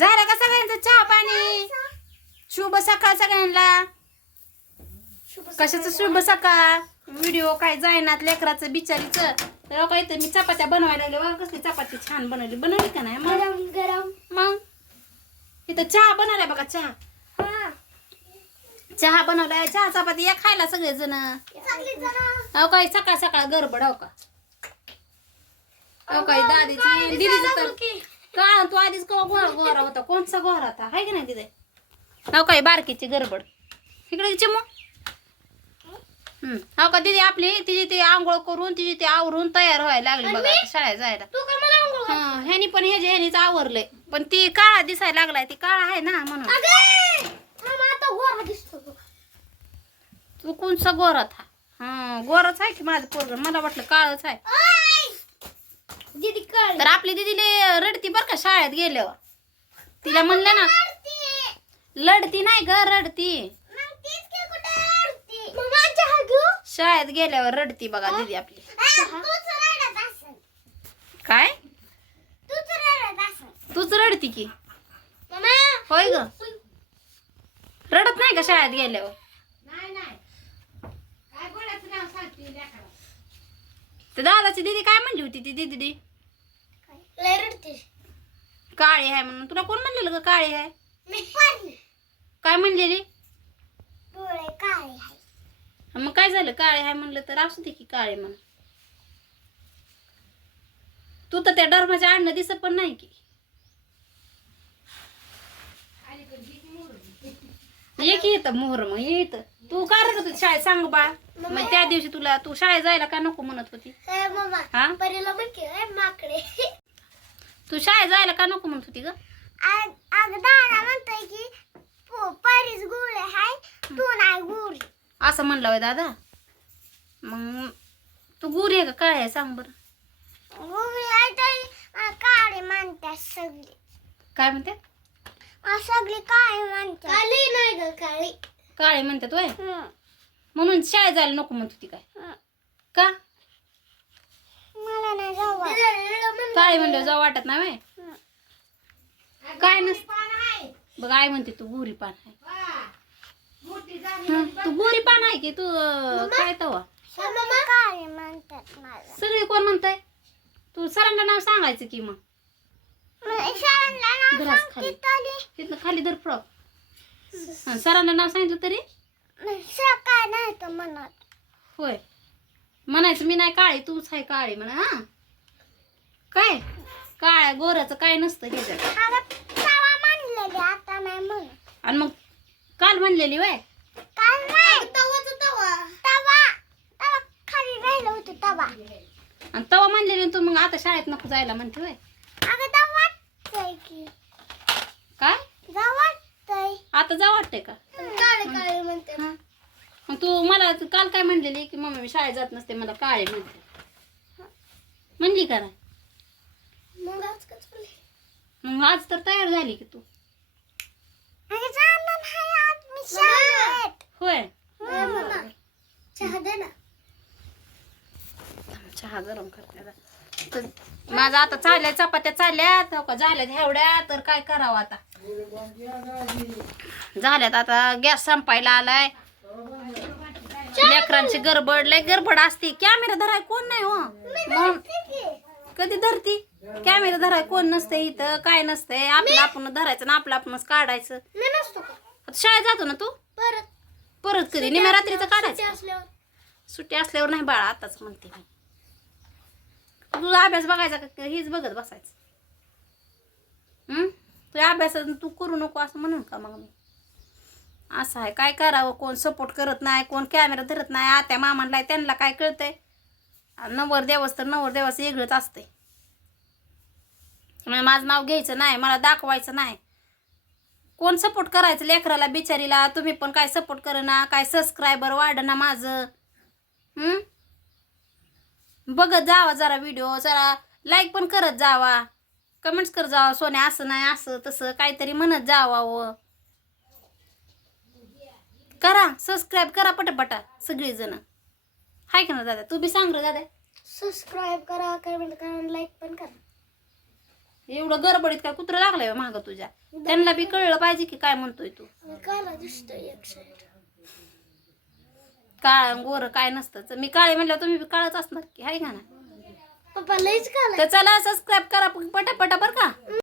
झालं का सगळ्यांचं चहा पाणी? शुभ सकाळ सगळ्यांना. कशाचं शुभ सकाळ? व्हिडिओ काय जायनात लेकराचं बिचारीचं. तर काही तर मी चपात्या बनवायला लागले. बघा कसली चपाती छान बनवली का नाही? गरम गरम. मग इथं चहा बनवलाय बघा. चहा बनवलाय. चहा चपाती या खायला सगळेजण. अहो काही सकाळ सकाळ गडबड. हो का अहो काही दादीची दिदीचं तर का तू आधीच गोरा होता. कोणचा गोरा होता हाय की नाही तिथे? अहो काही बारकीची गडबड. इकडे चिमू. हो का दीदी आपली तिची ती आंघोळ करून तिची ती आवरून तयार व्हायला लागली बघा शाळेत जायला. ह्यानी पण ह्यानीच आवरलंय. पण ती काळा दिसायला लागलाय. ती काळा आहे ना म्हणून. तू कोणचा गोरात हा? गोराच आहे की माझं पोरग. मला वाटलं काळच आहे. तर आपली दीदीले रडती बर का शाळेत गेल्यावर. तिला म्हणलं ना लढती नाही ग रडती. शाळेत गेल्यावर रडती बघा दीदी आपली. काय तूच रडती की होय ग? रडत नाही का शाळेत गेल्यावर? तर दादाची दीदी काय म्हणली होती ती दीदी? काळी आहे म्हणून. तुला कोण म्हणलेलं ग काळी आहे? काय म्हणलेली? मग काय झालं? काळे आहे म्हणलं तर असू दे की काळे म्हणून. तू तर त्या डरमाच्या आडणं दिसत पण नाही की. ये की येतं मोहर. मग ये इथं. तू काय रडत होती शाळेत सांग बाळ? मग त्या दिवशी तुला तू शाळेत जायला का नको म्हणत होती? हा तू शाळेत जायला का नको म्हणत होती ग? असं म्हणलं होय दादा? मग तू गुरी आहे का काय आहे सांग बरं? काळी म्हणतात सगळी. काय म्हणते? सगळी काळी म्हणतात. काळी नाही ग काळी. काळे म्हणतात वय म्हणून शाळेत जायला नको म्हणत होती काय? का मला नाही जाऊ काळे म्हणलं जाऊ वाटत नाही वय? काय नस बघ आई म्हणते तू गोरी पान आहे. तू गोरी पान आहे की तू काय तवा? काळी म्हणतात मला. सगळे कोण म्हणताय? तू सरांना नाव सांगायचं की मग. घराच खाली तिथनं खाली धर फ्रॉक. सरांना नाव सांगितलं तरी काय नाही तर म्हणत. होय म्हणायचं मी नाही काळी तूच आहे काळी म्हणा. हा काय काळ्या गोऱ्याचं काय नसतं ह्याच्यात. आता नाही म्हणत. आणि मग काल म्हणलेली वय? काल नाही तवा खाली राहिलं होतं तवा. आणि तवा म्हणलेली तू मग आता शाळेत नको जायला म्हणते वय? अगं जाऊ वाटतंय की. काय जाऊ वाटतंय. आता जा वाटतंय का? काळी म्हणते. हा मग तू मला काल काय म्हणलेली की मम्मी मी शाळेत जात नसते मला काळे म्हणते म्हणली का नाही? मग आज तर तयार झाली की तू. होय चहा दे ना. चहा गरम करते. माझा आता चालल्या चपात्या चालल्यात हो का झाल्यात एवढ्या तर काय करावं आता. झाल्यात आता गॅस संपायला आलाय. लेकरांची गडबड लय गडबड असते. कॅमेरा धराय कोण नाही हो मग कधी धरती? कॅमेरा धराय कोण नसते इथं काय नसतंय. आपलं आपण धरायचं ना आपलं आपणच काढायचं. शाळेत जातो ना तू? परत कधी निम्या रात्रीचं काढायचं. सुट्टी असल्यावर नाही बाळा आताच म्हणते मी. तुझा अभ्यास बघायचा का हेच बघत बसायचं? तुझ्या अभ्यासात तू करू नको असं म्हणून का मग मी? असं आहे काय करावं. कोण सपोर्ट करत नाही कोण कॅमेरा धरत नाही. आत्या मामांना त्यांना काय कळतंय? नवर देवस तर नवर देवाचं वेगळंच असतंय. माझं नाव घ्यायचं नाही मला दाखवायचं नाही. कोण सपोर्ट करायचं लेकराला बिचारीला? तुम्ही पण काय सपोर्ट करना काय सबस्क्रायबर वाढना माझं. बघत जावा जरा व्हिडिओ जरा लाईक पण करत जावा कमेंट्स कर जावा. सोन्या असं नाही असं तसं काहीतरी म्हणत जावा. व करा सबस्क्राईब करा पटापटा सगळीजण. हाय का ना दादा? तू बी सांग रे दादा. सबस्क्राईब करा कमेंट करा लाईक पण करा. एवढं गडबडीत काय कुत्रं लागलंय माग तुझ्या? त्यांना बी कळलं पाहिजे की काय म्हणतोय तू. काळा दिसतोय एक साईड. काळ गोर काय नसतं. मी काळे म्हणलं तुम्ही बी काळच असणार की, हाय का ना? पप्पा लईच काळा. तर चला सबस्क्राईब करा पटापटा बरं का.